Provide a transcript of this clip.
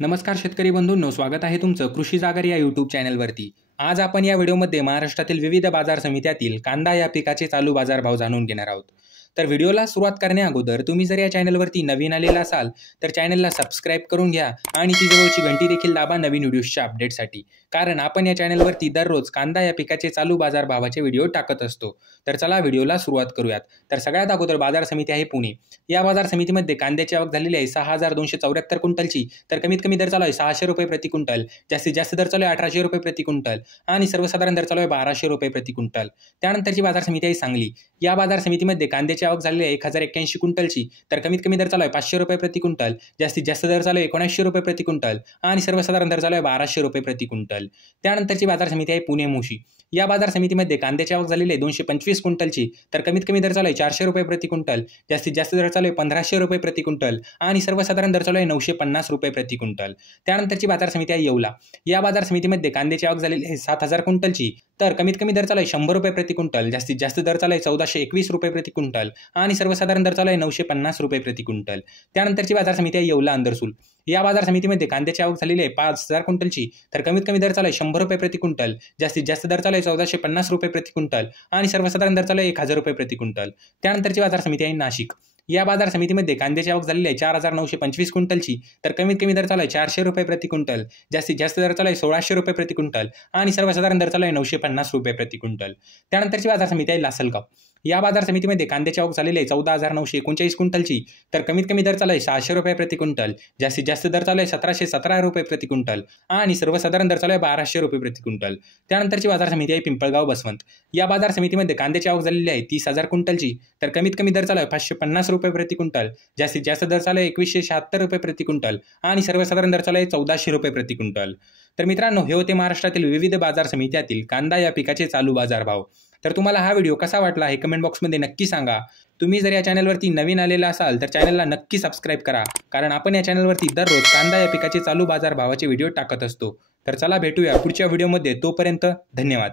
नमस्कार शेतकरी बंधूंनो, स्वागत आहे तुमचं कृषी जागर या यूट्यूब चॅनलवरती। आज आपण या व्हिडिओमध्ये महाराष्ट्रातील विविध बाजार समित्यातील कांदा या पिकाचे चालू बाजारभाव जाणून घेणार आहोत। तर व्हिडिओला सुरुवात करण्याअगोदर तुम्ही जर या चॅनलवरती नवीन आलेला असाल तर चॅनलला सबस्क्राइब करून घ्या आणि ती जवळची घंटी देखील दाबा नवीन व्हिडिओच्या अपडेटसाठी, कारण आपण या चॅनलवरती दररोज कांदा या पिकाचे चालू बाजारभावाचे व्हिडिओ टाकत असतो। तर चला व्हिडिओला सुरुवात करूयात। तर सगळ्यात अगोदर बाजार समिती आहे पुणे। या बाजार समितीमध्ये कांद्याची आवक झालेली आहे 6274 क्विंटलची। तर कमीत कमी दर चालू आहे 600 रुपये प्रति क्विंटल, जास्तीत जास्त दर चालू आहे 1800 रुपये प्रति क्विंटल आणि सर्वसाधारण दर चालू आहे 1200 रुपये प्रति क्विंटल। त्यानंतरची बाजार समिती आहे सांगली। या बाजार समितीमध्ये कांद्याची आवक झालेली आहे 1081 क्विंटलची। तर कमीत कमी दर चालू आहे 500 रुपये प्रति क्विंटल, जास्तीत जास्त दर चालू आहे 1900 रुपये प्रति क्विंटल आणि सर्वसाधारण दर चालू आहे 1200 रुपये प्रति क्विंटल। त्यानंतरची बाजार समिती आहे पुणे मुशी। या बाजार समितीमध्ये कांद्याची आवक झालेली आहे 225 क्विंटलची। तर कमीत कमी दर चालू आहे 400 रुपये प्रति क्विंटल, जास्तीत जास्त दर चालू आहे 1500 रुपये प्रति क्विंटल आणि सर्वसाधारण दर चालू आहे 950 रुपये प्रति क्विंटल। त्यानंतरची बाजार समिती आहे येवला। या बाजार समितीमध्ये कांद्याची आवक झालेली आहे 7000 क्विंटलची। तर कमीत कमी दर चालू आहे 100 रुपये प्रति क्विंटल, जास्तीत जास्त दर चालू आहे 1421 रुपये प्रति क्विंटल आणि सर्वसाधारण दर चालू आहे 950 रुपये प्रति क्विंटल। त्यानंतरची बाजार समिती आहे येवला अंदरसूल। या बाजार समितीमध्ये कांद्याची आवक झालेली आहे 5000 क्विंटलची। तर कमीत कमी दर चालू आहे 100 रुपये प्रति क्विंटल, जास्तीत जास्त दर चालू आहे 1450 रुपये प्रति क्विंटल आणि सर्वसाधारण दर चालू आहे 1000 रुपये प्रति क्विंटल। त्यानंतरची बाजार समिती आहे नाशिक। या बाजार समितीमध्ये कांद्याची आवक झालेली आहे 4925 क्विंटलची। तर कमीत कमी दर चालू आहे 400 रुपये प्रति क्विंटल, जास्तीत जास्त दर चालू आहे 1600 रुपये प्रति क्विंटल आणि सर्वसाधारण दर चालू आहे 950 रुपये प्रति क्विंटल। त्यानंतरची बाजार समिती आहे लासलगाव। या बाजार समितीमध्ये कांद्याची आवक झालेली आहे 14939 क्विंटलची। तर कमीत कमी दर चालू आहे 600 रुपये प्रति क्विंटल, जास्तीत जास्त दर चालू आहे 1717 रुपये प्रति क्विंटल आणि सर्वसाधारण दर चालू आहे 1200 रुपये प्रति क्विंटल। त्यानंतरची बाजार समिती आहे पिंपळगाव बसवंत। या बाजार समितीमध्ये कांद्याची आवक झालेली आहे 30000 क्विंटलची। तर कमीत कमी दर चालू आहे 550 रुपये प्रति क्विंटल, जास्तीत जास्त दर चालू आहे 2176 रुपये प्रति क्विंटल आणि सर्वसाधारण दर चालू आहे 1400 रुपये प्रति क्विंटल। तर मित्रांनो, हे होते महाराष्ट्रातील विविध बाजार समित्यातील कांदा या पिकाचे चालू बाजारभाव। तर तुम्हाला हा व्हिडिओ कसा वाटला हे कमेंट बॉक्समध्ये नक्की सांगा। तुम्ही जर या चॅनलवरती नवीन आलेला असाल तर चॅनलला नक्की सबस्क्राइब करा, कारण आपण या चॅनलवरती दररोज कांदा या पिकाचे चालू बाजारभावाचे व्हिडिओ टाकत असतो। तर चला भेटूया पुढच्या व्हिडिओमध्ये, तोपर्यंत धन्यवाद।